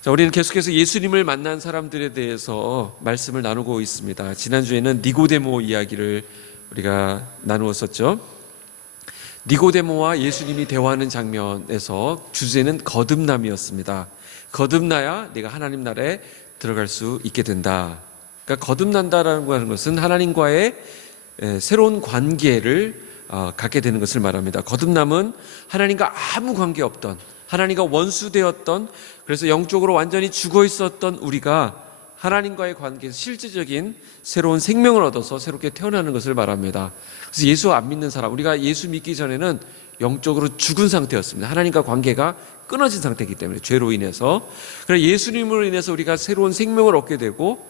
자, 우리는 계속해서 예수님을 만난 사람들에 대해서 말씀을 나누고 있습니다. 지난주에는 니고데모 이야기를 우리가 나누었었죠. 니고데모와 예수님이 대화하는 장면에서 주제는 거듭남이었습니다. 거듭나야 내가 하나님 나라에 들어갈 수 있게 된다. 그러니까 거듭난다라는 것은 하나님과의 새로운 관계를 갖게 되는 것을 말합니다. 거듭남은 하나님과 아무 관계 없던, 하나님과 원수되었던, 그래서 영적으로 완전히 죽어 있었던 우리가 하나님과의 관계에서 실질적인 새로운 생명을 얻어서 새롭게 태어나는 것을 말합니다. 그래서 예수 안 믿는 사람, 우리가 예수 믿기 전에는 영적으로 죽은 상태였습니다. 하나님과 관계가 끊어진 상태이기 때문에, 죄로 인해서. 그래서 예수님으로 인해서 우리가 새로운 생명을 얻게 되고,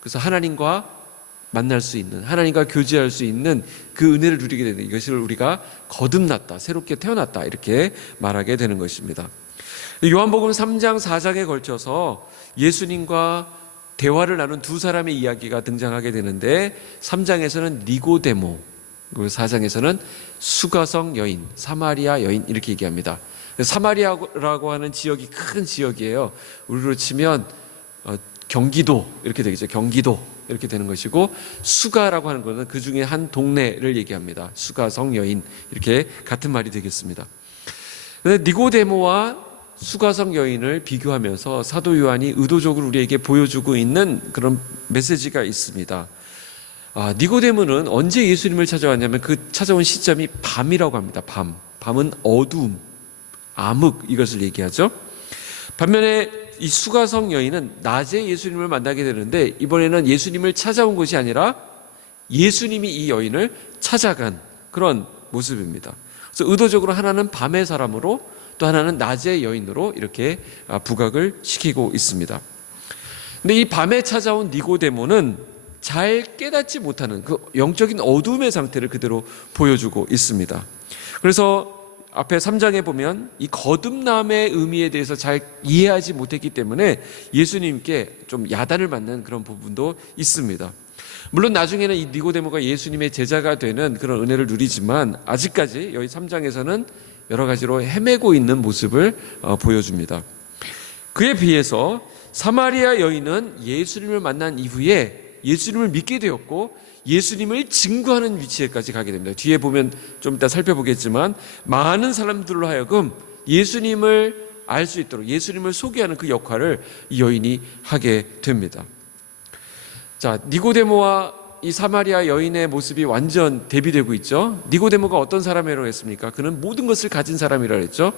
그래서 하나님과 만날 수 있는, 하나님과 교제할 수 있는 그 은혜를 누리게 되는, 이것을 우리가 거듭났다, 새롭게 태어났다, 이렇게 말하게 되는 것입니다. 요한복음 3장 4장에 걸쳐서 예수님과 대화를 나눈 두 사람의 이야기가 등장하게 되는데, 3장에서는 니고데모, 그리고 4장에서는 수가성 여인, 사마리아 여인, 이렇게 얘기합니다. 사마리아라고 하는 지역이 큰 지역이에요. 우리로 치면 경기도 이렇게 되겠죠. 경기도 이렇게 되는 것이고, 수가라고 하는 것은 그 중에 한 동네를 얘기합니다. 수가성 여인, 이렇게 같은 말이 되겠습니다. 니고데모와 수가성 여인을 비교하면서 사도 요한이 의도적으로 우리에게 보여주고 있는 그런 메시지가 있습니다. 니고데모는 언제 예수님을 찾아왔냐면 그 찾아온 시점이 밤이라고 합니다. 밤은 어두움, 암흑, 이것을 얘기하죠. 반면에 이 수가성 여인은 낮에 예수님을 만나게 되는데, 이번에는 예수님을 찾아온 것이 아니라 예수님이 이 여인을 찾아간 그런 모습입니다. 그래서 의도적으로 하나는 밤의 사람으로, 또 하나는 낮의 여인으로 이렇게 부각을 시키고 있습니다. 근데 이 밤에 찾아온 니고데모는 잘 깨닫지 못하는 그 영적인 어둠의 상태를 그대로 보여주고 있습니다. 그래서 앞에 3장에 보면 이 거듭남의 의미에 대해서 잘 이해하지 못했기 때문에 예수님께 좀 야단을 맞는 그런 부분도 있습니다. 물론 나중에는 이 니고데모가 예수님의 제자가 되는 그런 은혜를 누리지만, 아직까지 여기 3장에서는 여러 가지로 헤매고 있는 모습을 보여줍니다. 그에 비해서 사마리아 여인은 예수님을 만난 이후에 예수님을 믿게 되었고, 예수님을 증거하는 위치에까지 가게 됩니다. 뒤에 보면 좀 이따 살펴보겠지만, 많은 사람들로 하여금 예수님을 알 수 있도록 예수님을 소개하는 그 역할을 이 여인이 하게 됩니다. 자, 니고데모와 이 사마리아 여인의 모습이 완전 대비되고 있죠. 니고데모가 어떤 사람이라고 했습니까? 그는 모든 것을 가진 사람이라고 했죠.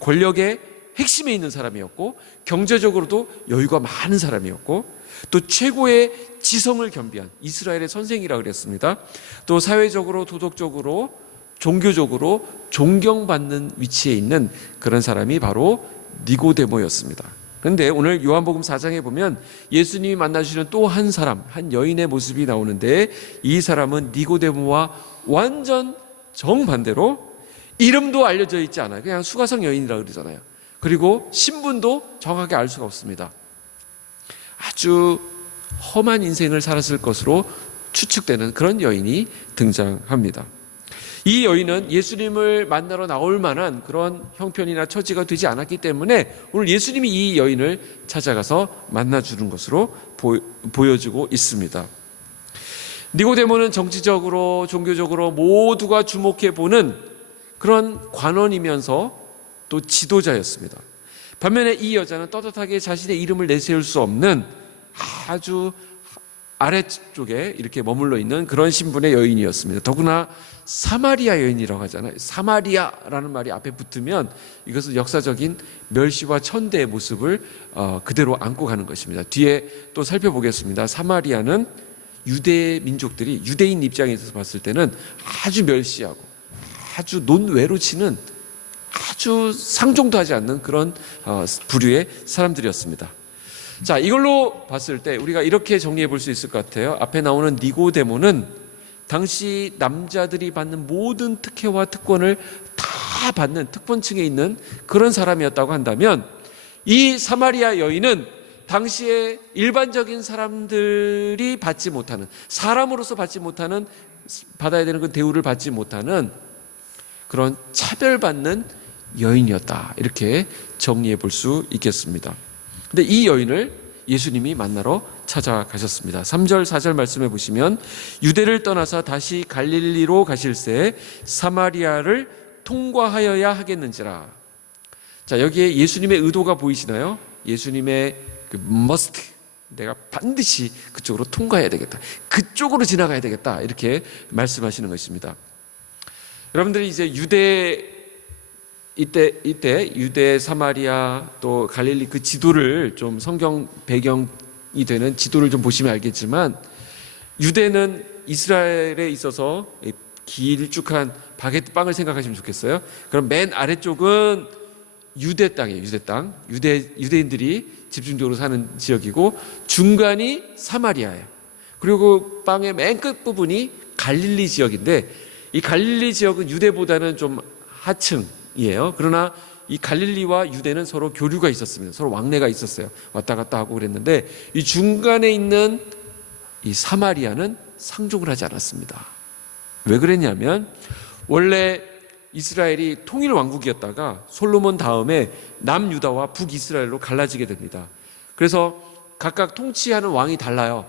권력의 핵심에 있는 사람이었고, 경제적으로도 여유가 많은 사람이었고, 또 최고의 지성을 겸비한 이스라엘의 선생이라고 그랬습니다. 또 사회적으로, 도덕적으로, 종교적으로 존경받는 위치에 있는 그런 사람이 바로 니고데모였습니다. 그런데 오늘 요한복음 4장에 보면 예수님이 만나주시는 또 한 사람, 한 여인의 모습이 나오는데, 이 사람은 니고데모와 완전 정반대로 이름도 알려져 있지 않아요. 그냥 수가성 여인이라고 그러잖아요. 그리고 신분도 정확하게 알 수가 없습니다. 아주 험한 인생을 살았을 것으로 추측되는 그런 여인이 등장합니다. 이 여인은 예수님을 만나러 나올 만한 그런 형편이나 처지가 되지 않았기 때문에 오늘 예수님이 이 여인을 찾아가서 만나주는 것으로 보여지고 있습니다. 니고데모는 정치적으로, 종교적으로 모두가 주목해보는 그런 관원이면서 또 지도자였습니다. 반면에 이 여자는 떳떳하게 자신의 이름을 내세울 수 없는 아주 아래쪽에 이렇게 머물러 있는 그런 신분의 여인이었습니다. 더구나 사마리아 여인이라고 하잖아요. 사마리아라는 말이 앞에 붙으면 이것은 역사적인 멸시와 천대의 모습을 그대로 안고 가는 것입니다. 뒤에 또 살펴보겠습니다. 사마리아는 유대 민족들이 유대인 입장에서 봤을 때는 아주 멸시하고 아주 논외로 치는, 아주 상종도 하지 않는 그런 부류의 사람들이었습니다. 자, 이걸로 봤을 때 우리가 이렇게 정리해 볼 수 있을 것 같아요. 앞에 나오는 니고데모는 당시 남자들이 받는 모든 특혜와 특권을 다 받는 특권층에 있는 그런 사람이었다고 한다면, 이 사마리아 여인은 당시에 일반적인 사람들이 받지 못하는, 사람으로서 받지 못하는, 받아야 되는 그 대우를 받지 못하는 그런 차별받는 여인이었다. 이렇게 정리해 볼 수 있겠습니다. 근데 이 여인을 예수님이 만나러 찾아가셨습니다. 3절 4절 말씀해 보시면 유대를 떠나서 다시 갈릴리로 가실새 사마리아를 통과하여야 하겠는지라. 자, 여기에 예수님의 의도가 보이시나요? 예수님의 그 must, 내가 반드시 그쪽으로 통과해야 되겠다, 그쪽으로 지나가야 되겠다, 이렇게 말씀하시는 것입니다. 여러분들이 이제 이때 유대, 사마리아 또 갈릴리 그 지도를 좀 성경 배경이 되는 지도를 좀 보시면 알겠지만, 유대는 이스라엘에 있어서 길쭉한 바게트 빵을 생각하시면 좋겠어요. 그럼 맨 아래쪽은 유대 땅이에요. 유대 땅. 유대인들이 집중적으로 사는 지역이고, 중간이 사마리아예요. 그리고 빵의 맨 끝부분이 갈릴리 지역인데, 이 갈릴리 지역은 유대보다는 좀 하층이에요. 그러나 이 갈릴리와 유대는 서로 교류가 있었습니다. 서로 왕래가 있었어요. 왔다 갔다 하고 그랬는데, 이 중간에 있는 이 사마리아는 상종을 하지 않았습니다. 왜 그랬냐면, 원래 이스라엘이 통일 왕국이었다가 솔로몬 다음에 남유다와 북이스라엘로 갈라지게 됩니다. 그래서 각각 통치하는 왕이 달라요.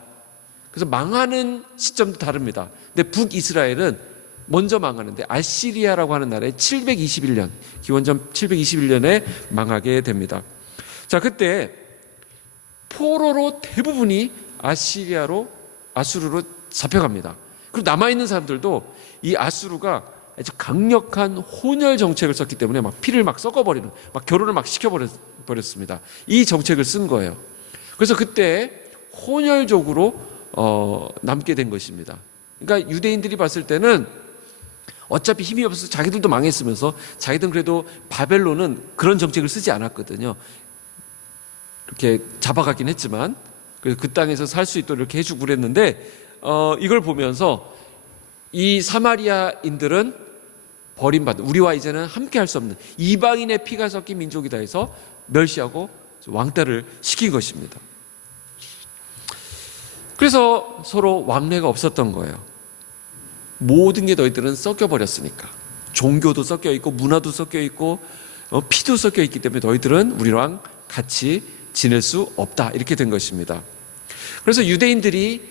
그래서 망하는 시점도 다릅니다. 근데 북이스라엘은 먼저 망하는데, 아시리아라고 하는 나라에 721년, 기원전 721년에 망하게 됩니다. 자, 그때 포로로 대부분이 아수르로 잡혀갑니다. 그리고 남아있는 사람들도 이 아수르가 아주 강력한 혼혈 정책을 썼기 때문에 막 피를 막 섞어버리는, 막 결혼을 막 시켜버렸습니다. 이 정책을 쓴 거예요. 그래서 그때 혼혈족으로 남게 된 것입니다. 그러니까 유대인들이 봤을 때는 어차피 힘이 없어서 자기들도 망했으면서, 자기들은 그래도 바벨론은 그런 정책을 쓰지 않았거든요. 이렇게 잡아가긴 했지만 그 땅에서 살 수 있도록 이렇게 해주고 그랬는데, 이걸 보면서 이 사마리아인들은 버림받은, 우리와 이제는 함께 할 수 없는 이방인의 피가 섞인 민족이다 해서 멸시하고 왕따를 시킨 것입니다. 그래서 서로 왕래가 없었던 거예요. 모든 게 너희들은 섞여버렸으니까. 종교도 섞여 있고 문화도 섞여 있고 피도 섞여 있기 때문에 너희들은 우리랑 같이 지낼 수 없다, 이렇게 된 것입니다. 그래서 유대인들이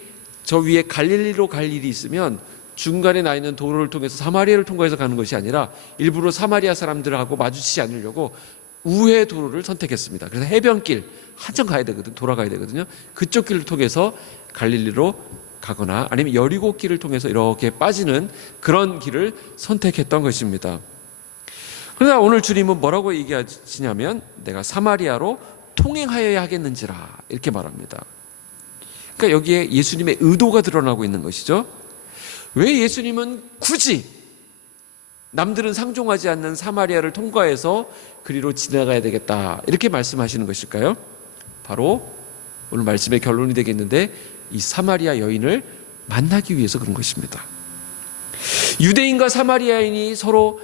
저 위에 갈릴리로 갈 일이 있으면 중간에 나 있는 도로를 통해서 사마리아를 통과해서 가는 것이 아니라 일부러 사마리아 사람들하고 마주치지 않으려고 우회 도로를 선택했습니다. 그래서 해변길 한참 가야 되거든, 돌아가야 되거든요. 그쪽 길을 통해서 갈릴리로 가거나 아니면 여리고 길을 통해서 이렇게 빠지는 그런 길을 선택했던 것입니다. 그러나 오늘 주님은 뭐라고 얘기하시냐면, 내가 사마리아로 통행하여야 하겠는지라, 이렇게 말합니다. 그러니까 여기에 예수님의 의도가 드러나고 있는 것이죠. 왜 예수님은 굳이 남들은 상종하지 않는 사마리아를 통과해서 그리로 지나가야 되겠다, 이렇게 말씀하시는 것일까요? 바로 오늘 말씀의 결론이 되겠는데, 이 사마리아 여인을 만나기 위해서 그런 것입니다. 유대인과 사마리아인이 서로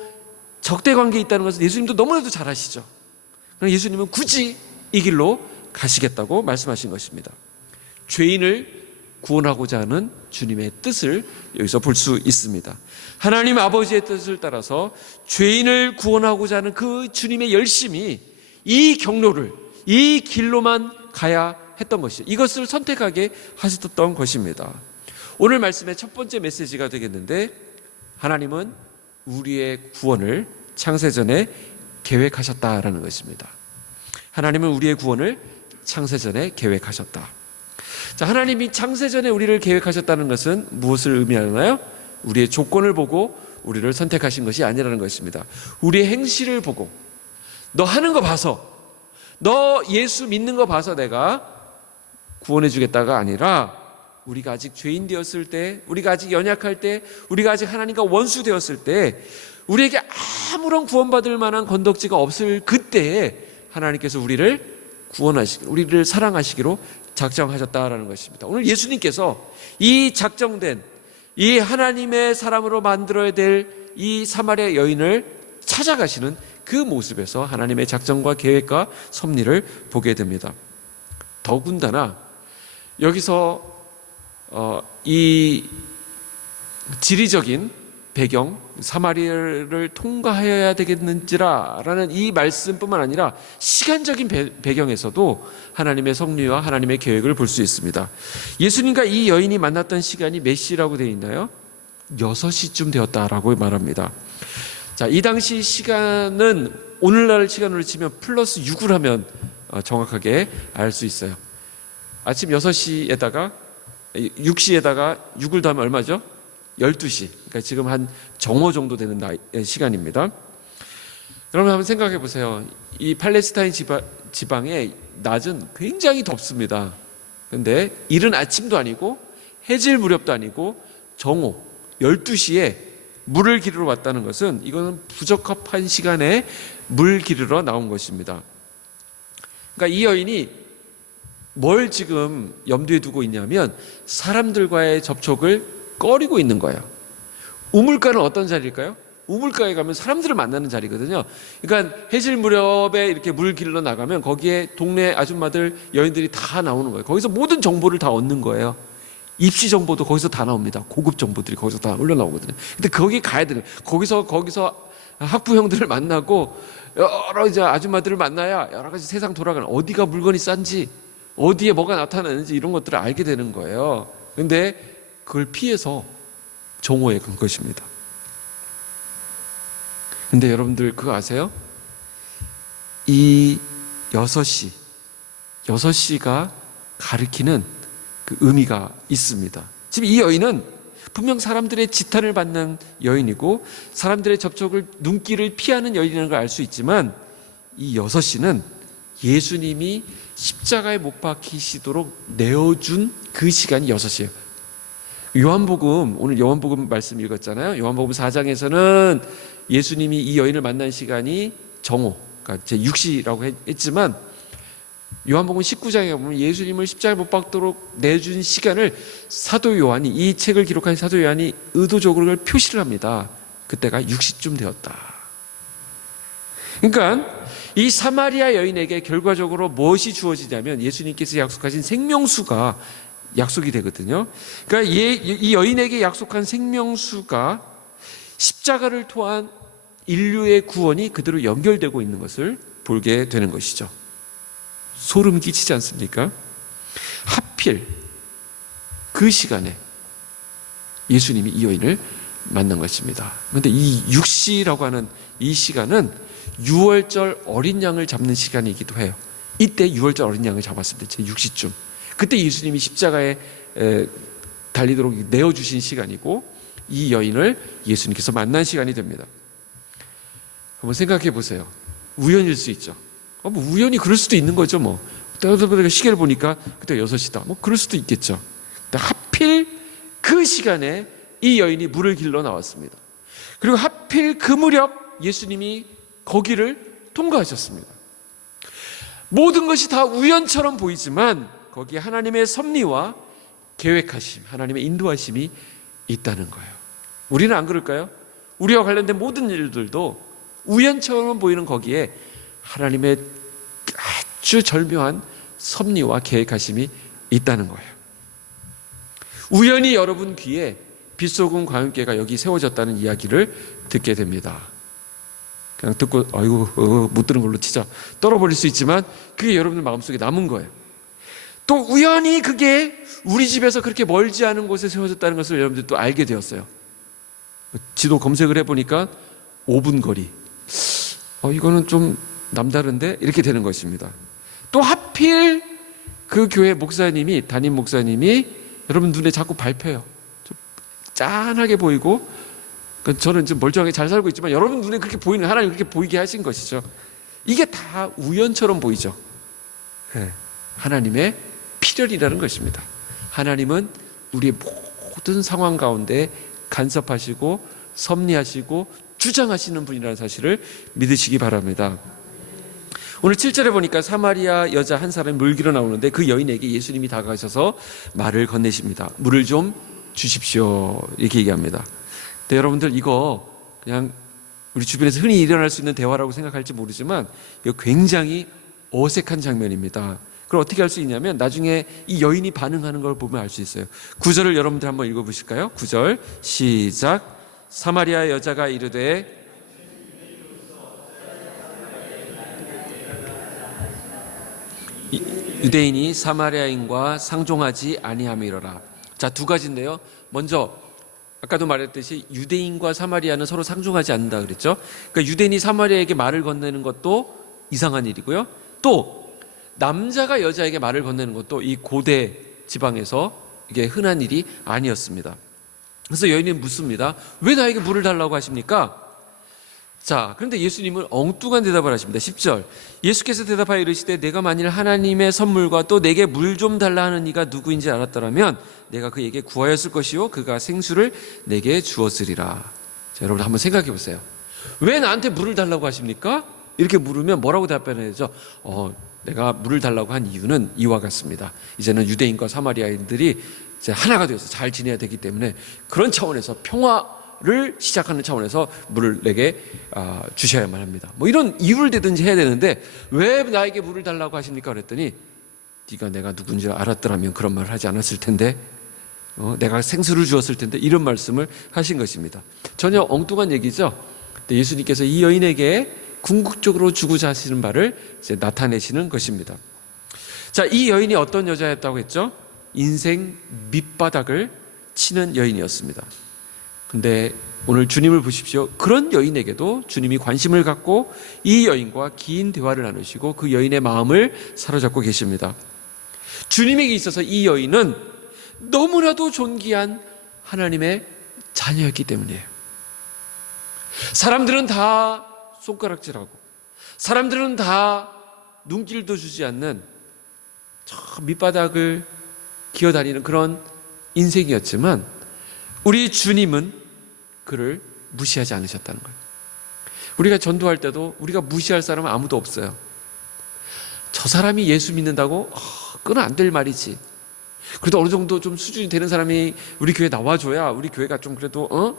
적대 관계에 있다는 것은 예수님도 너무나도 잘 아시죠. 그러나 예수님은 굳이 이 길로 가시겠다고 말씀하신 것입니다. 죄인을 구원하고자 하는 주님의 뜻을 여기서 볼 수 있습니다. 하나님 아버지의 뜻을 따라서 죄인을 구원하고자 하는 그 주님의 열심이 이 경로를, 이 길로만 가야 했던 것이죠. 이것을 선택하게 하셨던 것입니다. 오늘 말씀의 첫 번째 메시지가 되겠는데, 하나님은 우리의 구원을 창세전에 계획하셨다라는 것입니다. 하나님은 우리의 구원을 창세전에 계획하셨다. 자, 하나님이 창세전에 우리를 계획하셨다는 것은 무엇을 의미하나요? 우리의 조건을 보고 우리를 선택하신 것이 아니라는 것입니다. 우리의 행실을 보고, 너 하는 거 봐서, 너 예수 믿는 거 봐서 내가 구원해 주겠다가 아니라, 우리가 아직 죄인 되었을 때, 우리가 아직 연약할 때, 우리가 아직 하나님과 원수 되었을 때, 우리에게 아무런 구원받을 만한 건덕지가 없을 그때에 하나님께서 우리를 구원하시기로, 우리를 사랑하시기로 작정하셨다라는 것입니다. 오늘 예수님께서 이 작정된, 이 하나님의 사람으로 만들어야 될 이 사마리아 여인을 찾아가시는 그 모습에서 하나님의 작정과 계획과 섭리를 보게 됩니다. 더군다나 여기서 이 지리적인 배경, 사마리아를 통과해야 되겠는지라라는 이 말씀뿐만 아니라 시간적인 배경에서도 하나님의 섭리와 하나님의 계획을 볼 수 있습니다. 예수님과 이 여인이 만났던 시간이 몇 시라고 되어 있나요? 6시쯤 되었다라고 말합니다. 자, 이 당시 시간은 오늘날 시간으로 치면 플러스 6을 하면 정확하게 알 수 있어요. 아침 6시에다가 6시에다가 6을 더하면 얼마죠? 12시. 그러니까 지금 한 정오 정도 되는 시간입니다. 여러분 한번 생각해 보세요. 이 팔레스타인 지방의 낮은 굉장히 덥습니다. 그런데 이른 아침도 아니고 해질 무렵도 아니고 정오 12시에 물을 기르러 왔다는 것은 이거는 부적합한 시간에 물 기르러 나온 것입니다. 그러니까 이 여인이 뭘 지금 염두에 두고 있냐면 사람들과의 접촉을 꺼리고 있는 거예요. 우물가는 어떤 자리일까요? 우물가에 가면 사람들을 만나는 자리거든요. 그러니까 해질 무렵에 이렇게 물 길러 나가면 거기에 동네 아줌마들, 여인들이 다 나오는 거예요. 거기서 모든 정보를 다 얻는 거예요. 입시 정보도 거기서 다 나옵니다. 고급 정보들이 거기서 다 올려나오거든요. 근데 거기 가야 되는 거예요. 거기서 학부형들을 만나고 여러 이제 아줌마들을 만나야 여러 가지 세상 돌아가는 어디가 물건이 싼지 어디에 뭐가 나타나는지 이런 것들을 알게 되는 거예요. 근데 그걸 피해서 정오에 간 것입니다. 근데 여러분들 그거 아세요? 이 6시가 가리키는 그 의미가 있습니다. 지금 이 여인은 분명 사람들의 지탄을 받는 여인이고 사람들의 접촉을 눈길을 피하는 여인이라는 걸 알 수 있지만 이 6시는 예수님이 십자가에 못 박히시도록 내어준 그 시간이 6시예요. 오늘 요한복음 말씀 읽었잖아요. 요한복음 4장에서는 예수님이 이 여인을 만난 시간이 정오, 그러니까 제 6시라고 했지만 요한복음 19장에 보면 예수님을 십자가에 못 박도록 내준 시간을 사도 요한이, 이 책을 기록한 사도 요한이 의도적으로 그걸 표시를 합니다. 그때가 6시쯤 되었다. 그러니까 이 사마리아 여인에게 결과적으로 무엇이 주어지냐면 예수님께서 약속하신 생명수가 약속이 되거든요. 그러니까 이 여인에게 약속한 생명수가 십자가를 통한 인류의 구원이 그대로 연결되고 있는 것을 보게 되는 것이죠. 소름 끼치지 않습니까? 하필 그 시간에 예수님이 이 여인을 만난 것입니다. 그런데 이 6시라고 하는 이 시간은 유월절 어린 양을 잡는 시간이기도 해요. 이때 유월절 어린 양을 잡았을 때 제 6시쯤 그때 예수님이 십자가에 달리도록 내어주신 시간이고 이 여인을 예수님께서 만난 시간이 됩니다. 한번 생각해 보세요. 우연일 수 있죠. 뭐 우연히 그럴 수도 있는 거죠. 뭐 시계를 보니까 그때 6시다. 뭐 그럴 수도 있겠죠. 근데 하필 그 시간에 이 여인이 물을 길러 나왔습니다. 그리고 하필 그 무렵 예수님이 거기를 통과하셨습니다. 모든 것이 다 우연처럼 보이지만 거기에 하나님의 섭리와 계획하심, 하나님의 인도하심이 있다는 거예요. 우리는 안 그럴까요? 우리와 관련된 모든 일들도 우연처럼 보이는 거기에 하나님의 아주 절묘한 섭리와 계획하심이 있다는 거예요. 우연히 여러분 귀에 빗속은 광야교회가 여기 세워졌다는 이야기를 듣게 됩니다. 그냥 듣고 못 들은 걸로 치자 떨어버릴 수 있지만 그게 여러분들 마음속에 남은 거예요. 또 우연히 그게 우리 집에서 그렇게 멀지 않은 곳에 세워졌다는 것을 여러분들 또 알게 되었어요. 지도 검색을 해보니까 5분 거리. 이거는 좀 남다른데? 이렇게 되는 것입니다. 또 하필 그 교회 목사님이, 담임 목사님이 여러분 눈에 자꾸 밟혀요. 좀 짠하게 보이고, 저는 좀 멀쩡하게 잘 살고 있지만 여러분 눈에 그렇게 보이는, 하나님 그렇게 보이게 하신 것이죠. 이게 다 우연처럼 보이죠. 하나님의 필연이라는 것입니다. 하나님은 우리의 모든 상황 가운데 간섭하시고 섭리하시고 주장하시는 분이라는 사실을 믿으시기 바랍니다. 오늘 7절에 보니까 사마리아 여자 한 사람이 물 길어 나오는데 그 여인에게 예수님이 다가가셔서 말을 건네십니다. 물을 좀 주십시오. 이렇게 얘기합니다. 근데 여러분들 이거 그냥 우리 주변에서 흔히 일어날 수 있는 대화라고 생각할지 모르지만 이거 굉장히 어색한 장면입니다. 그걸 어떻게 알 수 있냐면 나중에 이 여인이 반응하는 걸 보면 알 수 있어요. 9절을 여러분들 한번 읽어보실까요? 9절 시작. 사마리아 여자가 이르되 유대인이 사마리아인과 상종하지 아니함이로라. 자, 두 가지인데요. 먼저 아까도 말했듯이 유대인과 사마리아는 서로 상종하지 않는다 그랬죠. 그러니까 유대인이 사마리아에게 말을 건네는 것도 이상한 일이고요. 또 남자가 여자에게 말을 건네는 것도 이 고대 지방에서 이게 흔한 일이 아니었습니다. 그래서 여인이 묻습니다. 왜 나에게 물을 달라고 하십니까? 자, 그런데 예수님은 엉뚱한 대답을 하십니다. 10절. 예수께서 대답하여 이르시되 내가 만일 하나님의 선물과 또 내게 물 좀 달라 하는 이가 누구인지 알았더라면 내가 그에게 구하였을 것이요 그가 생수를 내게 주었으리라. 자, 여러분 한번 생각해 보세요. 왜 나한테 물을 달라고 하십니까? 이렇게 물으면 뭐라고 답변해야죠? 내가 물을 달라고 한 이유는 이와 같습니다. 이제는 유대인과 사마리아인들이 이제 하나가 되어서 잘 지내야 되기 때문에 그런 차원에서 평화를 시작하는 차원에서 물을 내게 주셔야만 합니다. 뭐 이런 이유를 대든지 해야 되는데 왜 나에게 물을 달라고 하십니까? 그랬더니 네가 내가 누군지 알았더라면 그런 말을 하지 않았을 텐데 내가 생수를 주었을 텐데 이런 말씀을 하신 것입니다. 전혀 엉뚱한 얘기죠. 근데 예수님께서 이 여인에게 궁극적으로 주고자 하시는 바를 이제 나타내시는 것입니다. 자, 이 여인이 어떤 여자였다고 했죠? 인생 밑바닥을 치는 여인이었습니다. 근데 오늘 주님을 보십시오. 그런 여인에게도 주님이 관심을 갖고 이 여인과 긴 대화를 나누시고 그 여인의 마음을 사로잡고 계십니다. 주님에게 있어서 이 여인은 너무나도 존귀한 하나님의 자녀였기 때문이에요. 사람들은 다 손가락질하고 사람들은 다 눈길도 주지 않는 저 밑바닥을 기어다니는 그런 인생이었지만 우리 주님은 그를 무시하지 않으셨다는 거예요. 우리가 전도할 때도 우리가 무시할 사람은 아무도 없어요. 저 사람이 예수 믿는다고? 그건 안 될 말이지. 그래도 어느 정도 좀 수준이 되는 사람이 우리 교회에 나와줘야 우리 교회가 좀 그래도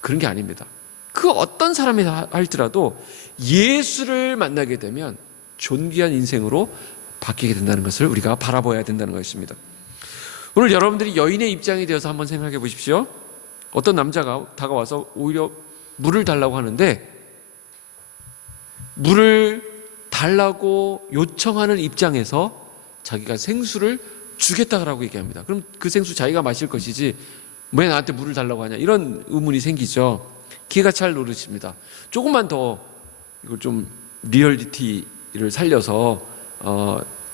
그런 게 아닙니다. 그 어떤 사람이 할지라도 예수를 만나게 되면 존귀한 인생으로 바뀌게 된다는 것을 우리가 바라봐야 된다는 것입니다. 오늘 여러분들이 여인의 입장이 되어서 한번 생각해 보십시오. 어떤 남자가 다가와서 오히려 물을 달라고 하는데 물을 달라고 요청하는 입장에서 자기가 생수를 주겠다라고 얘기합니다. 그럼 그 생수 자기가 마실 것이지 왜 나한테 물을 달라고 하냐 이런 의문이 생기죠. 기가 찰 노릇입니다. 조금만 더 이걸 좀 리얼리티를 살려서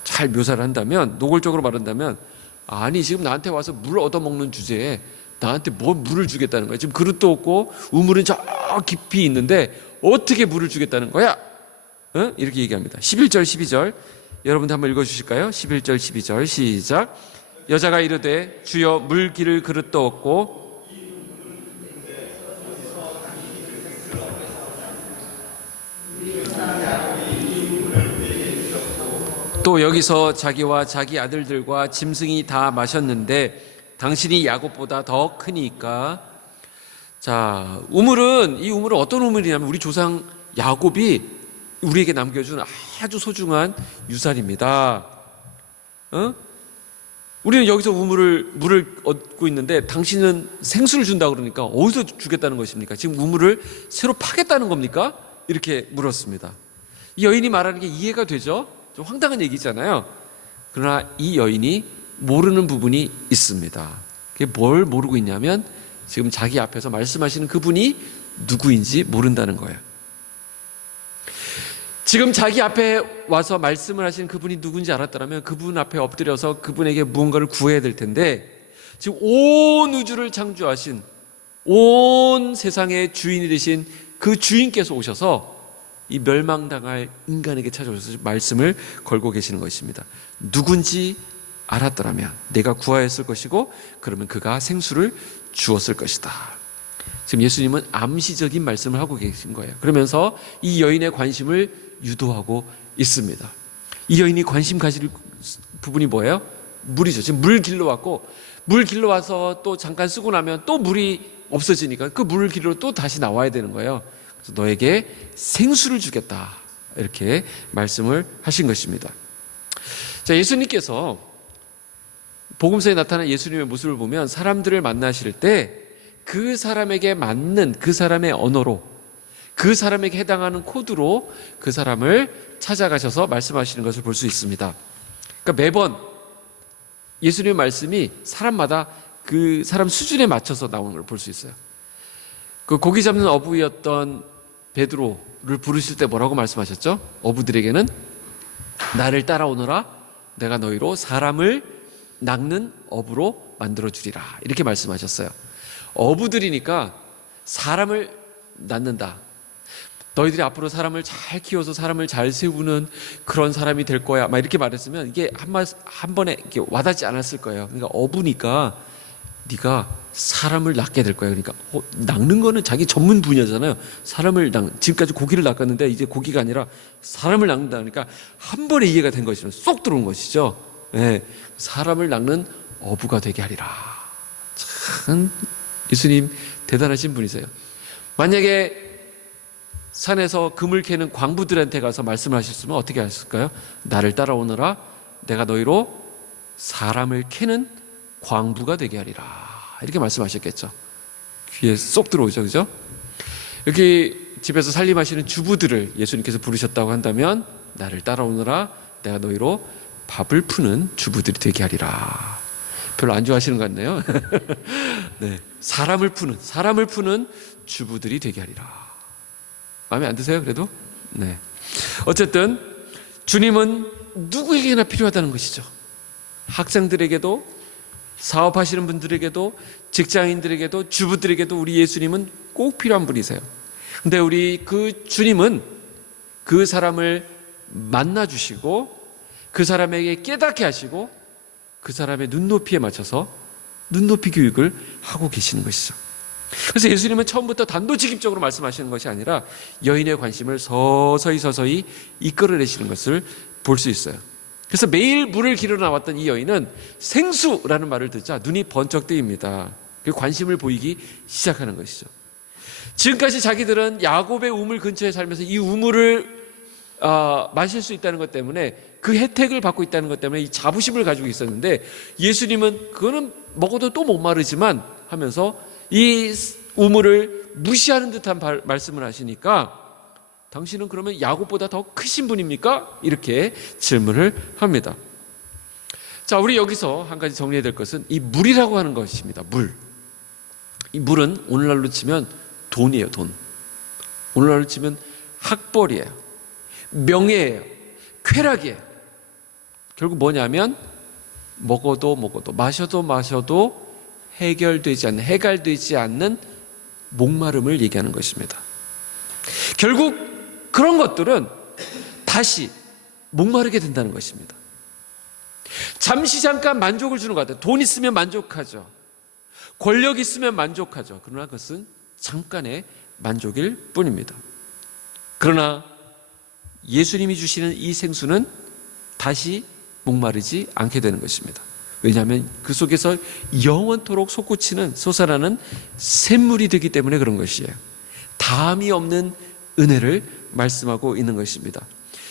잘 묘사를 한다면, 노골적으로 말한다면, 아니 지금 나한테 와서 물 얻어먹는 주제에 나한테 뭐 물을 주겠다는 거야. 지금 그릇도 없고 우물은 저 깊이 있는데 어떻게 물을 주겠다는 거야? 이렇게 얘기합니다. 11절 12절 여러분들 한번 읽어주실까요? 11절 12절 시작. 여자가 이르되 주여 물 기를 그릇도 없고 또 여기서 자기와 자기 아들들과 짐승이 다 마셨는데 당신이 야곱보다 더 크니까. 자, 이 우물은 어떤 우물이냐면 우리 조상 야곱이 우리에게 남겨준 아주 소중한 유산입니다. 우리는 여기서 물을 얻고 있는데 당신은 생수를 준다고 그러니까 어디서 주겠다는 것입니까? 지금 우물을 새로 파겠다는 겁니까? 이렇게 물었습니다. 이 여인이 말하는 게 이해가 되죠? 좀 황당한 얘기잖아요. 그러나 이 여인이 모르는 부분이 있습니다. 그게 뭘 모르고 있냐면 지금 자기 앞에서 말씀하시는 그분이 누구인지 모른다는 거예요. 지금 자기 앞에 와서 말씀을 하시는 그분이 누군지 알았다면 그분 앞에 엎드려서 그분에게 무언가를 구해야 될 텐데 지금 온 우주를 창조하신 온 세상의 주인이 되신 그 주인께서 오셔서 이 멸망당할 인간에게 찾아오셔서 말씀을 걸고 계시는 것입니다. 누군지 알았더라면 내가 구하였을 것이고 그러면 그가 생수를 주었을 것이다. 지금 예수님은 암시적인 말씀을 하고 계신 거예요. 그러면서 이 여인의 관심을 유도하고 있습니다. 이 여인이 관심 가질 부분이 뭐예요? 물이죠. 지금 물 길러 왔고 물 길러 와서 또 잠깐 쓰고 나면 또 물이 없어지니까 그 물 길러 또 다시 나와야 되는 거예요. 그래서 너에게 생수를 주겠다 이렇게 말씀을 하신 것입니다. 자, 예수님께서 복음서에 나타난 예수님의 모습을 보면 사람들을 만나실 때 그 사람에게 맞는 그 사람의 언어로, 그 사람에게 해당하는 코드로 그 사람을 찾아가셔서 말씀하시는 것을 볼 수 있습니다. 그러니까 매번 예수님의 말씀이 사람마다 그 사람 수준에 맞춰서 나오는 걸 볼 수 있어요. 그 고기 잡는 어부였던 베드로를 부르실 때 뭐라고 말씀하셨죠? 어부들에게는 나를 따라오너라, 내가 너희로 사람을 낚는 어부로 만들어주리라, 이렇게 말씀하셨어요. 어부들이니까 사람을 낳는다, 너희들이 앞으로 사람을 잘 키워서 사람을 잘 세우는 그런 사람이 될 거야, 막 이렇게 말했으면 이게 한 번에 이렇게 와닿지 않았을 거예요. 그러니까 어부니까 네가 사람을 낚게 될 거야. 그러니까 낚는 거는 자기 전문 분야잖아요. 지금까지 고기를 낚았는데 이제 고기가 아니라 사람을 낚는다. 그러니까 한 번에 이해가 된 것이죠. 쏙 들어온 것이죠. 네. 사람을 낚는 어부가 되게 하리라. 참 예수님 대단하신 분이세요. 만약에 산에서 금을 캐는 광부들한테 가서 말씀을 하셨으면 어떻게 하셨을까요? 나를 따라오너라, 내가 너희로 사람을 캐는 광부가 되게 하리라, 이렇게 말씀하셨겠죠. 귀에 쏙 들어오죠, 그죠? 여기 집에서 살림하시는 주부들을 예수님께서 부르셨다고 한다면 나를 따라오너라, 내가 너희로 밥을 푸는 주부들이 되게 하리라. 별로 안 좋아하시는 것 같네요. 네, 사람을 푸는 주부들이 되게 하리라. 마음에 안 드세요, 그래도? 네. 어쨌든 주님은 누구에게나 필요하다는 것이죠. 학생들에게도, 사업하시는 분들에게도, 직장인들에게도, 주부들에게도 우리 예수님은 꼭 필요한 분이세요. 근데 우리 그 주님은 그 사람을 만나주시고 그 사람에게 깨닫게 하시고 그 사람의 눈높이에 맞춰서 눈높이 교육을 하고 계시는 것이죠. 그래서 예수님은 처음부터 단도직입적으로 말씀하시는 것이 아니라 여인의 관심을 서서히 이끌어내시는 것을 볼 수 있어요. 그래서 매일 물을 기르러 나왔던 이 여인은 생수라는 말을 듣자 눈이 번쩍 뜨입니다. 그 관심을 보이기 시작하는 것이죠. 지금까지 자기들은 야곱의 우물 근처에 살면서 이 우물을 마실 수 있다는 것 때문에, 그 혜택을 받고 있다는 것 때문에 이 자부심을 가지고 있었는데, 예수님은 그거는 먹어도 또 못 마르지만 하면서 이 우물을 무시하는 듯한 말씀을 하시니까, 당신은 그러면 야곱보다 더 크신 분입니까? 이렇게 질문을 합니다. 자, 우리 여기서 한 가지 정리해야 될 것은 이 물이라고 하는 것입니다. 이 물은 오늘날로 치면 돈이에요, 돈. 오늘날로 치면 학벌이에요, 명예예요, 쾌락이에요. 결국 뭐냐면 먹어도 마셔도 해결되지 않는 목마름을 얘기하는 것입니다. 결국 그런 것들은 다시 목마르게 된다는 것입니다. 잠깐 만족을 주는 것 같아요. 돈 있으면 만족하죠. 권력 있으면 만족하죠. 그러나 그것은 잠깐의 만족일 뿐입니다. 그러나 예수님이 주시는 이 생수는 다시 목마르지 않게 되는 것입니다. 왜냐하면 그 속에서 영원토록 솟아나는 샘물이 되기 때문에 그런 것이에요. 다함이 없는 은혜를 말씀하고 있는 것입니다.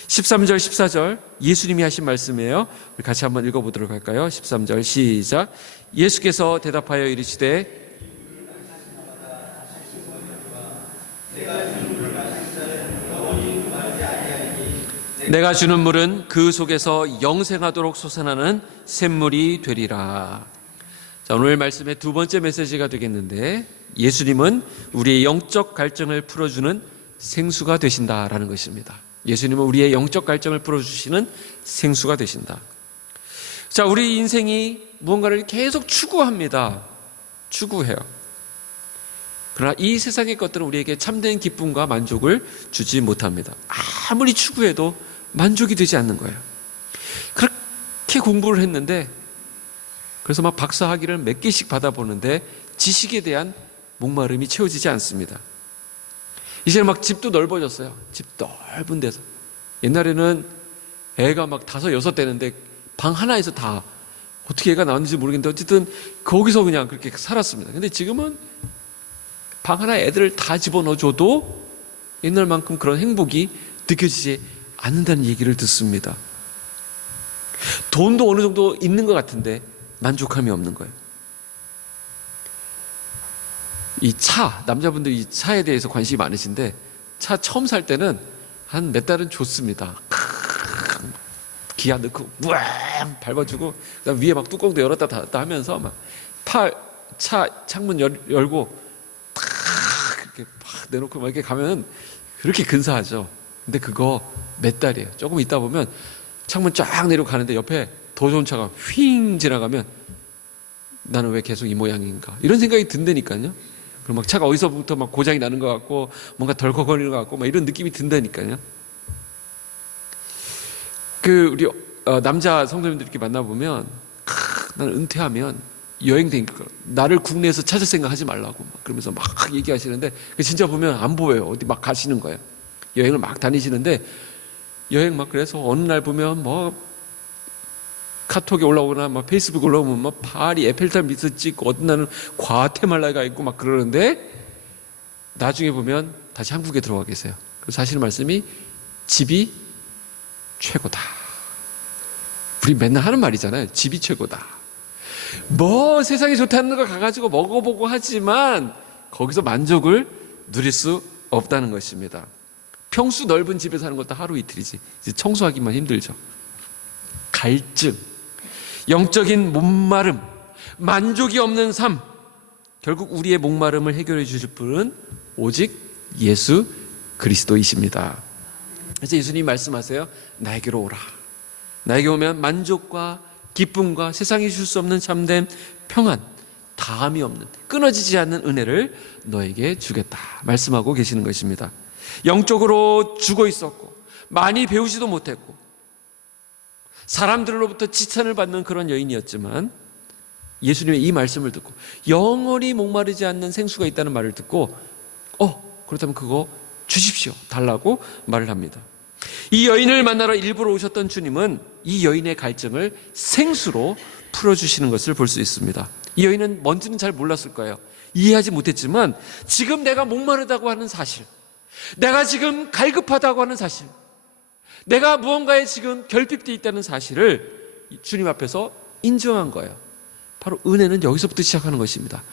13절 14절 예수님이 하신 말씀이에요. 우리 같이 한번 읽어보도록 할까요? 13절 시작. 예수께서 대답하여 이르시되 내가 주는 물은 그 속에서 영생하도록 솟아나는 샘물이 되리라. 자, 오늘 말씀의 두 번째 메시지가 되겠는데, 예수님은 우리의 영적 갈증을 풀어주는 생수가 되신다라는 것입니다. 예수님은 우리의 영적 갈증을 풀어주시는 생수가 되신다. 자, 우리 인생이 무언가를 계속 추구해요. 그러나 이 세상의 것들은 우리에게 참된 기쁨과 만족을 주지 못합니다. 아무리 추구해도 만족이 되지 않는 거예요. 그렇게 공부를 했는데, 그래서 막 박사학위를 몇 개씩 받아보는데 지식에 대한 목마름이 채워지지 않습니다. 이제는 막 집도 넓어졌어요. 집 넓은 데서. 옛날에는 애가 막 5, 6 되는데 방 하나에서 다 어떻게 애가 나왔는지 모르겠는데 어쨌든 거기서 그냥 그렇게 살았습니다. 근데 지금은 방 하나에 애들을 다 집어넣어줘도 옛날만큼 그런 행복이 느껴지지 않는다는 얘기를 듣습니다. 돈도 어느 정도 있는 것 같은데 만족함이 없는 거예요. 이 차, 남자분들이 이 차에 대해서 관심이 많으신데 차 처음 살 때는 한 몇 달은 좋습니다. 기아 넣고 우왕 밟아주고 그다음 위에 막 뚜껑도 열었다 닫았다 하면서 막 차 창문 열고 탁 이렇게 팍 내놓고 막 이렇게 가면 그렇게 근사하죠. 근데 그거 몇 달이에요. 조금 있다 보면 창문 쫙 내리고 가는데 옆에 더 좋은 차가 휙 지나가면 나는 왜 계속 이 모양인가 이런 생각이 든다니까요. 그럼 막 차가 어디서부터 막 고장이 나는 것 같고 뭔가 덜컥거리는 것 같고 막 이런 느낌이 든다니까요. 우리 남자 성도님들 이렇게 만나보면 나는 은퇴하면 여행 다니까 나를 국내에서 찾을 생각 하지 말라고 막 그러면서 막 얘기하시는데 진짜 보면 안 보여요. 어디 막 가시는 거예요. 여행을 막 다니시는데 여행 막 그래서 어느 날 보면 뭐 카톡에 올라오거나 막 페이스북에 올라오면 막 파리 에펠탑 밑에서 찍고 어떤 날은 과테말라가 있고 막 그러는데 나중에 보면 다시 한국에 들어와 계세요. 그래서 하시는 말씀이 집이 최고다. 우리 맨날 하는 말이잖아요. 집이 최고다. 뭐 세상이 좋다는 거 가가지고 먹어보고 하지만 거기서 만족을 누릴 수 없다는 것입니다. 평수 넓은 집에 사는 것도 하루 이틀이지 이제 청소하기만 힘들죠. 갈증, 영적인 목마름, 만족이 없는 삶, 결국 우리의 목마름을 해결해 주실 분은 오직 예수 그리스도이십니다. 그래서 예수님이 말씀하세요. 나에게로 오라. 나에게 오면 만족과 기쁨과 세상이 줄 수 없는 참된 평안, 다함이 없는 끊어지지 않는 은혜를 너에게 주겠다 말씀하고 계시는 것입니다. 영적으로 죽어 있었고 많이 배우지도 못했고 사람들로부터 지탄을 받는 그런 여인이었지만 예수님의 이 말씀을 듣고 영원히 목마르지 않는 생수가 있다는 말을 듣고 그렇다면 그거 주십시오 달라고 말을 합니다. 이 여인을 만나러 일부러 오셨던 주님은 이 여인의 갈증을 생수로 풀어주시는 것을 볼 수 있습니다. 이 여인은 뭔지는 잘 몰랐을 거예요. 이해하지 못했지만 지금 내가 목마르다고 하는 사실, 내가 지금 갈급하다고 하는 사실, 내가 무언가에 지금 결핍되어 있다는 사실을 주님 앞에서 인정한 거예요. 바로 은혜는 여기서부터 시작하는 것입니다.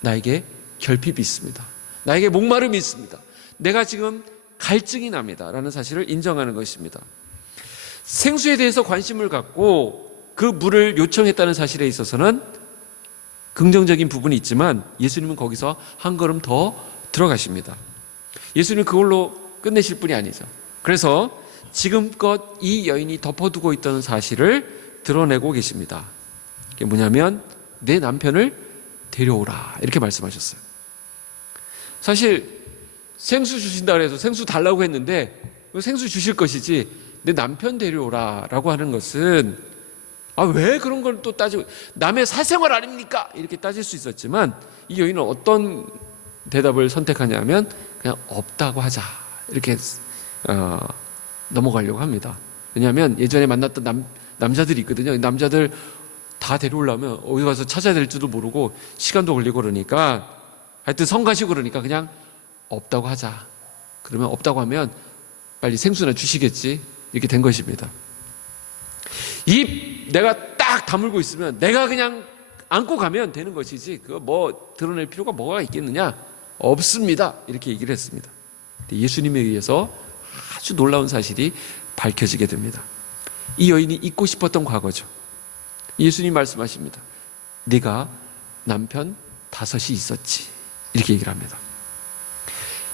나에게 결핍이 있습니다. 나에게 목마름이 있습니다. 내가 지금 갈증이 납니다 라는 사실을 인정하는 것입니다. 생수에 대해서 관심을 갖고 그 물을 요청했다는 사실에 있어서는 긍정적인 부분이 있지만 예수님은 거기서 한 걸음 더 들어가십니다. 예수님은 그걸로 끝내실 분이 아니죠. 그래서 지금껏 이 여인이 덮어두고 있던 사실을 드러내고 계십니다. 그게 뭐냐면 내 남편을 데려오라 이렇게 말씀하셨어요. 사실 생수 주신다 그래서 생수 달라고 했는데 생수 주실 것이지 내 남편 데려오라 라고 하는 것은 왜 그런 걸 또 따지고 남의 사생활 아닙니까? 이렇게 따질 수 있었지만 이 여인은 어떤 대답을 선택하냐면 그냥 없다고 하자 이렇게 넘어가려고 합니다. 왜냐하면 예전에 만났던 남자들이 있거든요. 남자들 다 데려오려면 어디 가서 찾아야 될 줄도 모르고 시간도 걸리고 그러니까 하여튼 성가시고 그러니까 그냥 없다고 하자. 그러면 없다고 하면 빨리 생수나 주시겠지 이렇게 된 것입니다. 입 내가 딱 다물고 있으면 내가 그냥 안고 가면 되는 것이지 그거 뭐 드러낼 필요가 뭐가 있겠느냐 없습니다 이렇게 얘기를 했습니다. 예수님에 의해서 아주 놀라운 사실이 밝혀지게 됩니다. 이 여인이 잊고 싶었던 과거죠. 예수님 말씀하십니다. 네가 남편 5이 있었지 이렇게 얘기를 합니다.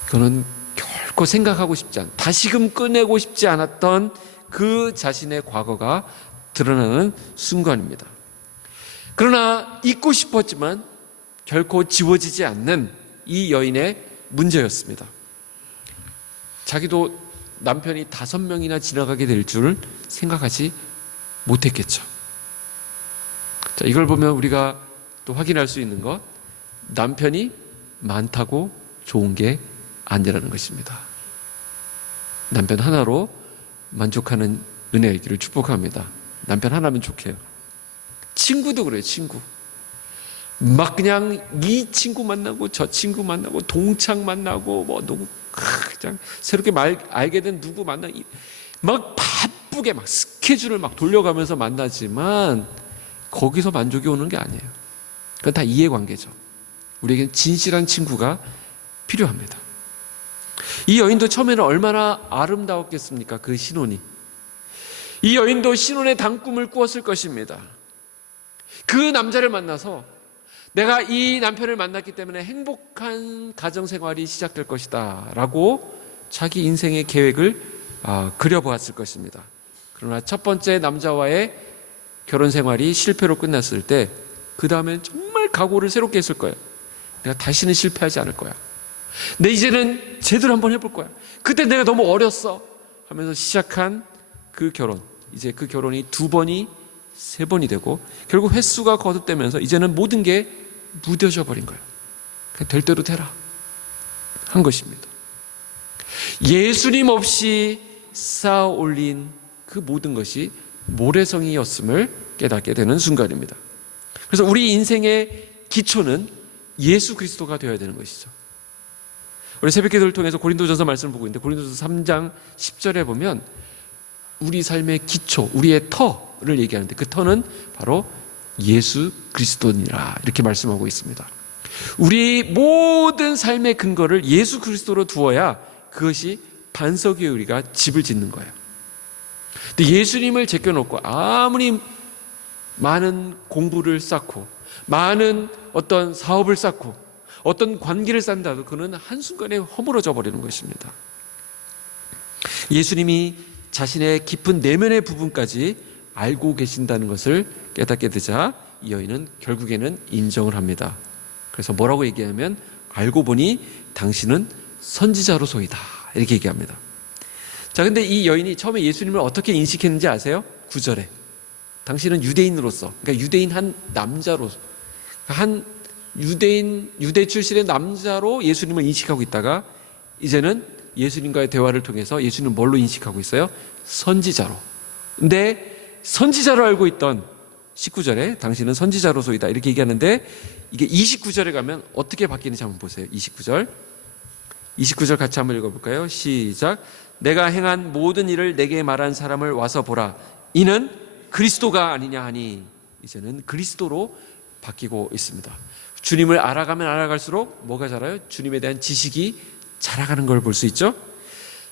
그거는 결코 생각하고 싶지 않 다시금 꺼내고 싶지 않았던 그 자신의 과거가 드러나는 순간입니다. 그러나 잊고 싶었지만 결코 지워지지 않는 이 여인의 문제였습니다. 자기도 남편이 5명이나 지나가게 될 줄 생각하지 못했겠죠. 자, 이걸 보면 우리가 또 확인할 수 있는 것, 남편이 많다고 좋은 게 아니라는 것입니다. 남편 하나로 만족하는 은혜의 길을 축복합니다. 남편 하나면 좋게요. 친구도 그래요. 친구 막 그냥 이 친구 만나고 저 친구 만나고 동창 만나고 뭐 누구 그냥 새롭게 알게 된 누구 만나 막 바쁘게 막 스케줄을 막 돌려가면서 만나지만 거기서 만족이 오는 게 아니에요. 그건 다 이해관계죠. 우리에겐 진실한 친구가 필요합니다. 이 여인도 처음에는 얼마나 아름다웠겠습니까? 그 신혼이. 이 여인도 신혼의 단꿈을 꾸었을 것입니다. 그 남자를 만나서 내가 이 남편을 만났기 때문에 행복한 가정생활이 시작될 것이다 라고 자기 인생의 계획을 그려보았을 것입니다. 그러나 첫 번째 남자와의 결혼생활이 실패로 끝났을 때 그 다음엔 정말 각오를 새롭게 했을 거예요. 내가 다시는 실패하지 않을 거야. 내 이제는 제대로 한번 해볼 거야. 그때 내가 너무 어렸어 하면서 시작한 그 결혼, 이제 그 결혼이 2번이 3번이 되고 결국 횟수가 거듭되면서 이제는 모든 게 무뎌져 버린 거예요. 그냥 될 대로 되라 한 것입니다. 예수님 없이 쌓아 올린 그 모든 것이 모래성이었음을 깨닫게 되는 순간입니다. 그래서 우리 인생의 기초는 예수 그리스도가 되어야 되는 것이죠. 우리 새벽기도를 통해서 고린도전서 말씀을 보고 있는데 고린도전서 3장 10절에 보면 우리 삶의 기초, 우리의 터를 얘기하는데 그 터는 바로 예수 그리스도니라 이렇게 말씀하고 있습니다. 우리 모든 삶의 근거를 예수 그리스도로 두어야 그것이 반석 위에 우리가 집을 짓는 거예요. 근데 예수님을 제껴놓고 아무리 많은 공부를 쌓고 많은 어떤 사업을 쌓고 어떤 관계를 쌓는다도 그는 한순간에 허물어져 버리는 것입니다. 예수님이 자신의 깊은 내면의 부분까지 알고 계신다는 것을 깨닫게 되자 이 여인은 결국에는 인정을 합니다. 그래서 뭐라고 얘기하면 알고 보니 당신은 선지자로소이다 이렇게 얘기합니다. 자, 근데 이 여인이 처음에 예수님을 어떻게 인식했는지 아세요? 9절에 당신은 유대인으로서, 그러니까 유대인 한 남자로서, 한 유대 출신의 남자로 예수님을 인식하고 있다가 이제는 예수님과의 대화를 통해서 예수님은 뭘로 인식하고 있어요? 선지자로. 근데 선지자로 알고 있던 19절에 당신은 선지자로소이다 이렇게 얘기하는데 이게 29절에 가면 어떻게 바뀌는지 한번 보세요. 29절 같이 한번 읽어볼까요? 시작. 내가 행한 모든 일을 내게 말한 사람을 와서 보라. 이는 그리스도가 아니냐 하니 이제는 그리스도로 바뀌고 있습니다. 주님을 알아가면 알아갈수록 뭐가 자라요? 주님에 대한 지식이 자라가는 걸 볼 수 있죠.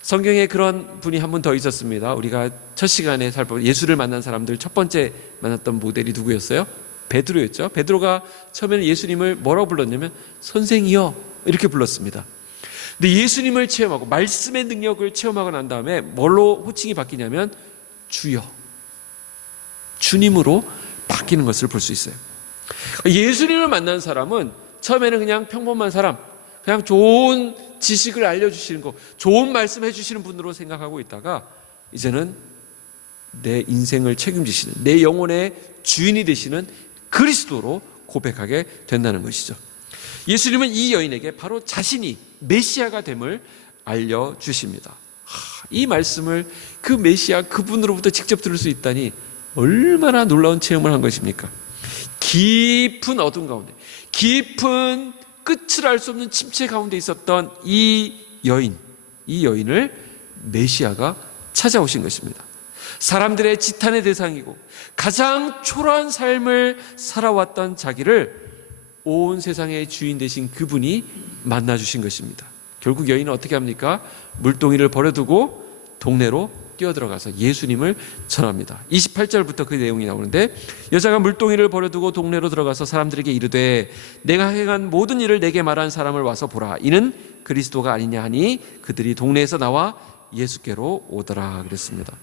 성경에 그런 분이 한 분 더 있었습니다. 우리가 첫 시간에 살펴본 예수를 만난 사람들 첫 번째 만났던 모델이 누구였어요? 베드로였죠. 베드로가 처음에는 예수님을 뭐라고 불렀냐면 선생이여 이렇게 불렀습니다. 근데 예수님을 체험하고 말씀의 능력을 체험하고 난 다음에 뭘로 호칭이 바뀌냐면 주여, 주님으로 바뀌는 것을 볼 수 있어요. 예수님을 만난 사람은 처음에는 그냥 평범한 사람, 그냥 좋은 지식을 알려주시는 거, 좋은 말씀 해주시는 분으로 생각하고 있다가 이제는 내 인생을 책임지시는, 내 영혼의 주인이 되시는 그리스도로 고백하게 된다는 것이죠. 예수님은 이 여인에게 바로 자신이 메시아가 됨을 알려주십니다. 이 말씀을 그 메시아 그분으로부터 직접 들을 수 있다니 얼마나 놀라운 체험을 한 것입니까? 깊은 어둠 가운데, 깊은 끝을 알 수 없는 침체 가운데 있었던 이 여인을 메시아가 찾아오신 것입니다. 사람들의 지탄의 대상이고 가장 초라한 삶을 살아왔던 자기를 온 세상의 주인 되신 그분이 만나주신 것입니다. 결국 여인은 어떻게 합니까? 물동이를 버려두고 동네로 뛰어들어가서 예수님을 전합니다. 28절부터 그 내용이 나오는데 여자가 물동이를 버려두고 동네로 들어가서 사람들에게 이르되 내가 행한 모든 일을 내게 말한 사람을 와서 보라. 이는 그리스도가 아니냐 하니 그들이 동네에서 나와 예수께로 오더라 그랬습니다.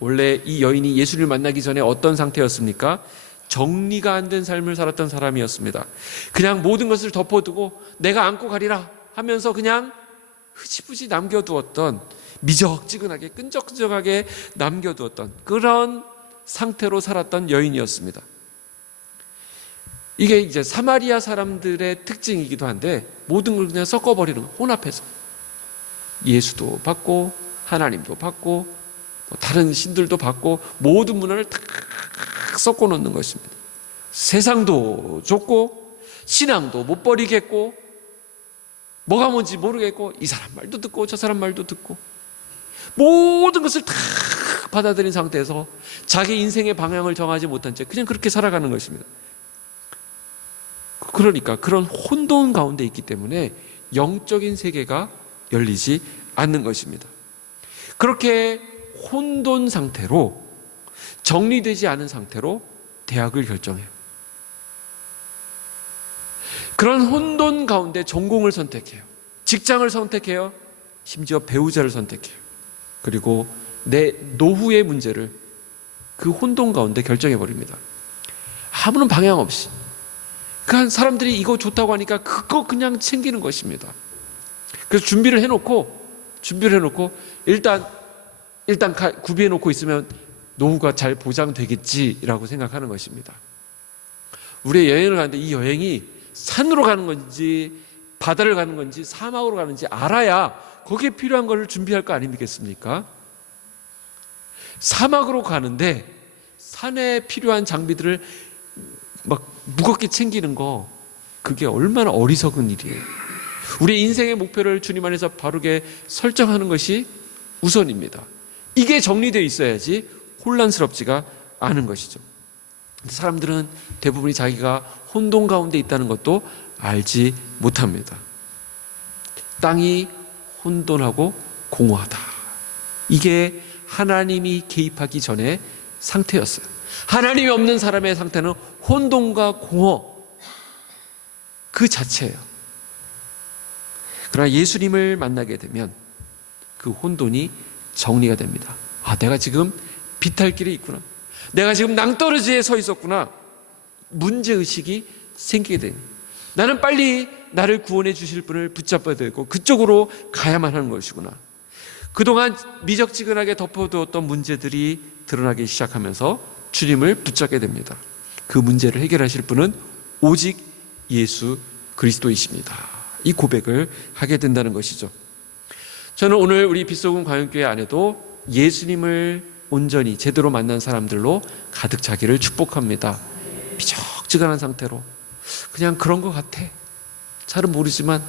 원래 이 여인이 예수를 만나기 전에 어떤 상태였습니까? 정리가 안 된 삶을 살았던 사람이었습니다. 그냥 모든 것을 덮어두고 내가 안고 가리라 하면서 그냥 흐지부지 남겨두었던, 미적지근하게 끈적끈적하게 남겨두었던 그런 상태로 살았던 여인이었습니다. 이게 이제 사마리아 사람들의 특징이기도 한데 모든 걸 그냥 섞어버리는 거, 혼합해서 예수도 받고 하나님도 받고 다른 신들도 받고 모든 문화를 탁 섞어 놓는 것입니다. 세상도 좁고 신앙도 못 버리겠고 뭐가 뭔지 모르겠고 이 사람 말도 듣고 저 사람 말도 듣고 모든 것을 다 받아들인 상태에서 자기 인생의 방향을 정하지 못한 채 그냥 그렇게 살아가는 것입니다. 그러니까 그런 혼돈 가운데 있기 때문에 영적인 세계가 열리지 않는 것입니다. 그렇게 혼돈 상태로, 정리되지 않은 상태로 대학을 결정해요. 그런 혼돈 가운데 전공을 선택해요. 직장을 선택해요. 심지어 배우자를 선택해요. 그리고 내 노후의 문제를 그 혼돈 가운데 결정해버립니다. 아무런 방향 없이. 그 사람들이 이거 좋다고 하니까 그거 그냥 챙기는 것입니다. 그래서 준비를 해놓고 일단 구비해놓고 있으면 노후가 잘 보장되겠지라고 생각하는 것입니다. 우리의 여행을 가는데 이 여행이 산으로 가는 건지 바다를 가는 건지 사막으로 가는지 알아야 거기에 필요한 것을 준비할 거 아니겠습니까? 사막으로 가는데 산에 필요한 장비들을 막 무겁게 챙기는 거, 그게 얼마나 어리석은 일이에요. 우리 인생의 목표를 주님 안에서 바르게 설정하는 것이 우선입니다. 이게 정리되어 있어야지 혼란스럽지가 않은 것이죠. 사람들은 대부분이 자기가 혼돈 가운데 있다는 것도 알지 못합니다. 땅이 혼돈하고 공허하다. 이게 하나님이 개입하기 전의 상태였어요. 하나님이 없는 사람의 상태는 혼돈과 공허 그 자체예요. 그러나 예수님을 만나게 되면 그 혼돈이 정리가 됩니다. 아, 내가 지금 비탈길에 있구나. 내가 지금 낭떠러지에 서 있었구나. 문제의식이 생기게 됩니다. 나는 빨리 나를 구원해 주실 분을 붙잡아야 되고 그쪽으로 가야만 하는 것이구나. 그동안 미적지근하게 덮어두었던 문제들이 드러나기 시작하면서 주님을 붙잡게 됩니다. 그 문제를 해결하실 분은 오직 예수 그리스도이십니다. 이 고백을 하게 된다는 것이죠. 저는 오늘 우리 빗속은 광역교회 안에도 예수님을 온전히 제대로 만난 사람들로 가득 차기를 축복합니다. 미적지근한 상태로 그냥 그런 것 같아. 잘은 모르지만,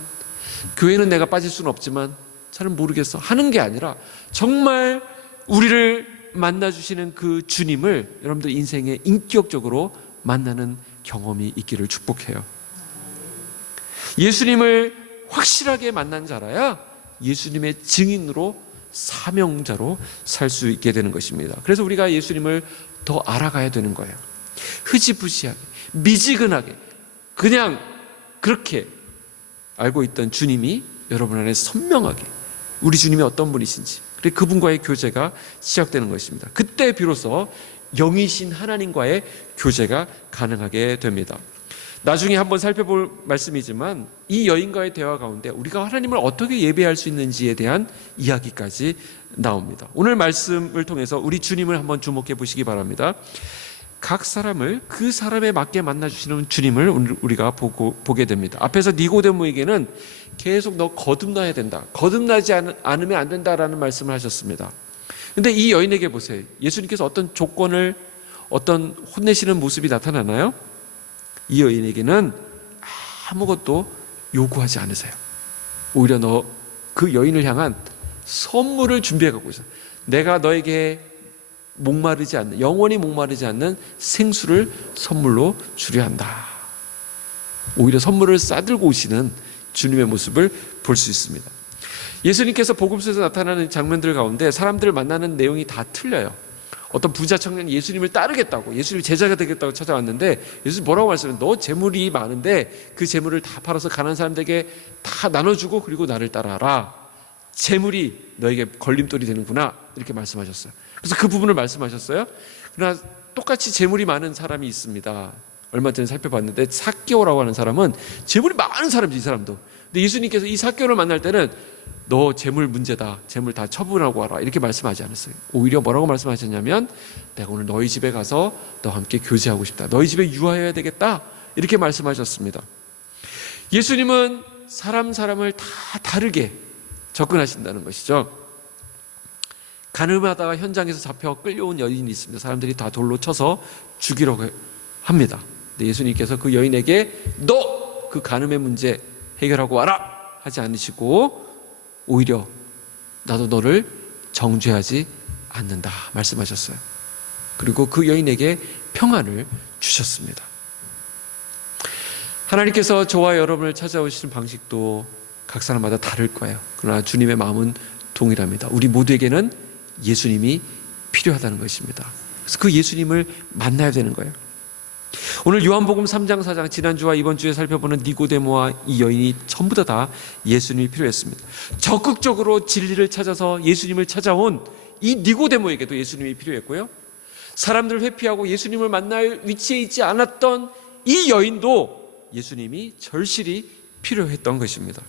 교회는 내가 빠질 수는 없지만 잘은 모르겠어 하는 게 아니라 정말 우리를 만나주시는 그 주님을 여러분들 인생에 인격적으로 만나는 경험이 있기를 축복해요. 예수님을 확실하게 만난 자라야 예수님의 증인으로, 사명자로 살 수 있게 되는 것입니다. 그래서 우리가 예수님을 더 알아가야 되는 거예요. 흐지부지하게, 미지근하게 그냥 그렇게 알고 있던 주님이 여러분 안에 선명하게, 우리 주님이 어떤 분이신지, 그리고 그분과의 교제가 시작되는 것입니다. 그때 비로소 영이신 하나님과의 교제가 가능하게 됩니다. 나중에 한번 살펴볼 말씀이지만 이 여인과의 대화 가운데 우리가 하나님을 어떻게 예배할 수 있는지에 대한 이야기까지 나옵니다. 오늘 말씀을 통해서 우리 주님을 한번 주목해 보시기 바랍니다. 각 사람을 그 사람에 맞게 만나주시는 주님을 우리가 보게 됩니다. 앞에서 니고데모에게는 계속 너 거듭나야 된다, 거듭나지 않으면 안 된다라는 말씀을 하셨습니다. 그런데 이 여인에게 보세요. 예수님께서 어떤 조건을, 어떤 혼내시는 모습이 나타나나요? 이 여인에게는 아무것도 요구하지 않으세요. 오히려 너 그 여인을 향한 선물을 준비해 갖고 있어요. 내가 너에게 목마르지 않는, 영원히 목마르지 않는 생수를 선물로 주려 한다. 오히려 선물을 싸들고 오시는 주님의 모습을 볼 수 있습니다. 예수님께서 복음서에서 나타나는 장면들 가운데 사람들을 만나는 내용이 다 틀려요. 어떤 부자 청년이 예수님을 따르겠다고, 예수님 제자가 되겠다고 찾아왔는데 예수님 뭐라고 말씀해요? 너 재물이 많은데 그 재물을 다 팔아서 가난한 사람들에게 다 나눠주고 그리고 나를 따라라. 재물이 너에게 걸림돌이 되는구나, 이렇게 말씀하셨어요. 그래서 그 부분을 말씀하셨어요. 그러나 똑같이 재물이 많은 사람이 있습니다. 얼마 전에 살펴봤는데 삭개오라고 하는 사람은 재물이 많은 사람이지, 이 사람도. 근데 예수님께서 이 삭개오를 만날 때는 너 재물 문제다, 재물 다 처분하고 와라, 이렇게 말씀하지 않았어요. 오히려 뭐라고 말씀하셨냐면 내가 오늘 너희 집에 가서 너와 함께 교제하고 싶다, 너희 집에 유하여야 되겠다, 이렇게 말씀하셨습니다. 예수님은 사람을 다 다르게 접근하신다는 것이죠. 가늠하다가 현장에서 잡혀 끌려온 여인이 있습니다. 사람들이 다 돌로 쳐서 죽이려고 합니다. 근데 예수님께서 그 여인에게 너 그 간음의 문제 해결하고 와라 하지 않으시고 오히려 나도 너를 정죄하지 않는다 말씀하셨어요. 그리고 그 여인에게 평안을 주셨습니다. 하나님께서 저와 여러분을 찾아오시는 방식도 각 사람마다 다를 거예요. 그러나 주님의 마음은 동일합니다. 우리 모두에게는 예수님이 필요하다는 것입니다. 그래서 그 예수님을 만나야 되는 거예요. 오늘 요한복음 3장 4장 지난주와 이번 주에 살펴보는 니고데모와 이 여인이 전부 다 예수님이 필요했습니다. 적극적으로 진리를 찾아서 예수님을 찾아온 이 니고데모에게도 예수님이 필요했고요. 사람들을 회피하고 예수님을 만날 위치에 있지 않았던 이 여인도 예수님이 절실히 필요했던 것입니다.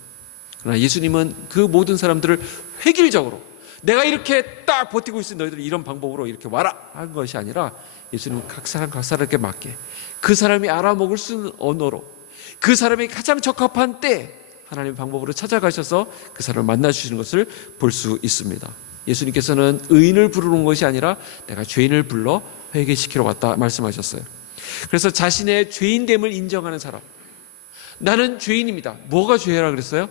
그러나 예수님은 그 모든 사람들을 획일적으로 내가 이렇게 딱 버티고 있으니 너희들 이런 방법으로 이렇게 와라 한 것이 아니라 예수님은 각 사람에게 맞게 그 사람이 알아먹을 수 있는 언어로 그 사람이 가장 적합한 때 하나님의 방법으로 찾아가셔서 그 사람을 만나주시는 것을 볼 수 있습니다. 예수님께서는 의인을 부르는 것이 아니라 내가 죄인을 불러 회개시키러 왔다 말씀하셨어요. 그래서 자신의 죄인됨을 인정하는 사람, 나는 죄인입니다. 뭐가 죄라 그랬어요?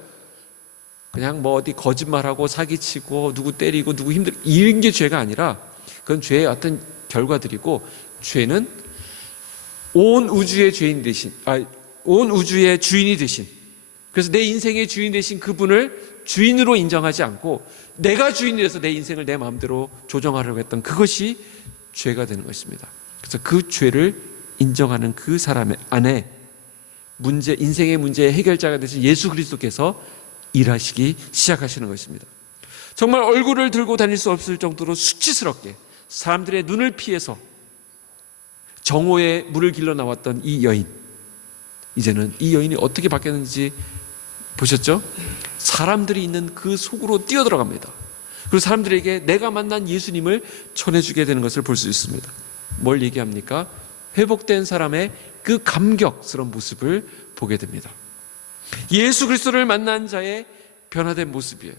그냥 뭐 어디 거짓말하고 사기치고 누구 때리고 누구 힘들고 이런 게 죄가 아니라 그건 죄의 어떤 결과들이고, 죄는 온 우주의 죄인 되신, 온 우주의 주인이 되신, 그래서 내 인생의 주인 되신 그분을 주인으로 인정하지 않고 내가 주인이 돼서 내 인생을 내 마음대로 조정하려고 했던 그것이 죄가 되는 것입니다. 그래서 그 죄를 인정하는 그 사람 안에 인생의 문제의 해결자가 되신 예수 그리스도께서 일하시기 시작하시는 것입니다. 정말 얼굴을 들고 다닐 수 없을 정도로 수치스럽게 사람들의 눈을 피해서 정오에 물을 길러 나왔던 이 여인, 이제는 이 여인이 어떻게 바뀌었는지 보셨죠? 사람들이 있는 그 속으로 뛰어들어갑니다. 그리고 사람들에게 내가 만난 예수님을 전해주게 되는 것을 볼 수 있습니다. 뭘 얘기합니까? 회복된 사람의 그 감격스러운 모습을 보게 됩니다. 예수 그리스도를 만난 자의 변화된 모습이에요.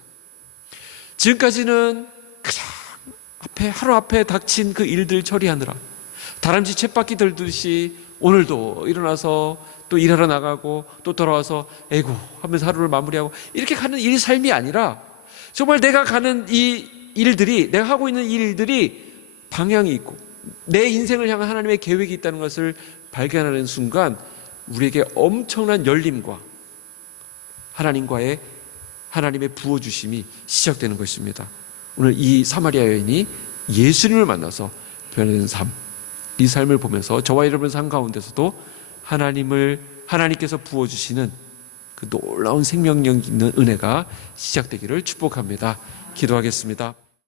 지금까지는 그냥 하루 앞에 닥친 그 일들 처리하느라 다람쥐 쳇바퀴 들듯이 오늘도 일어나서 또 일하러 나가고 또 돌아와서 에고 하면서 하루를 마무리하고 이렇게 가는 일 삶이 아니라 정말 내가 가는 이 일들이, 내가 하고 있는 이 일들이 방향이 있고 내 인생을 향한 하나님의 계획이 있다는 것을 발견하는 순간 우리에게 엄청난 열림과 하나님의 부어주심이 시작되는 것입니다. 오늘 이 사마리아 여인이 예수님을 만나서 변화된 삶, 이 삶을 보면서 저와 여러분 삶 가운데서도 하나님께서 부어주시는 그 놀라운 생명력 있는 은혜가 시작되기를 축복합니다. 기도하겠습니다.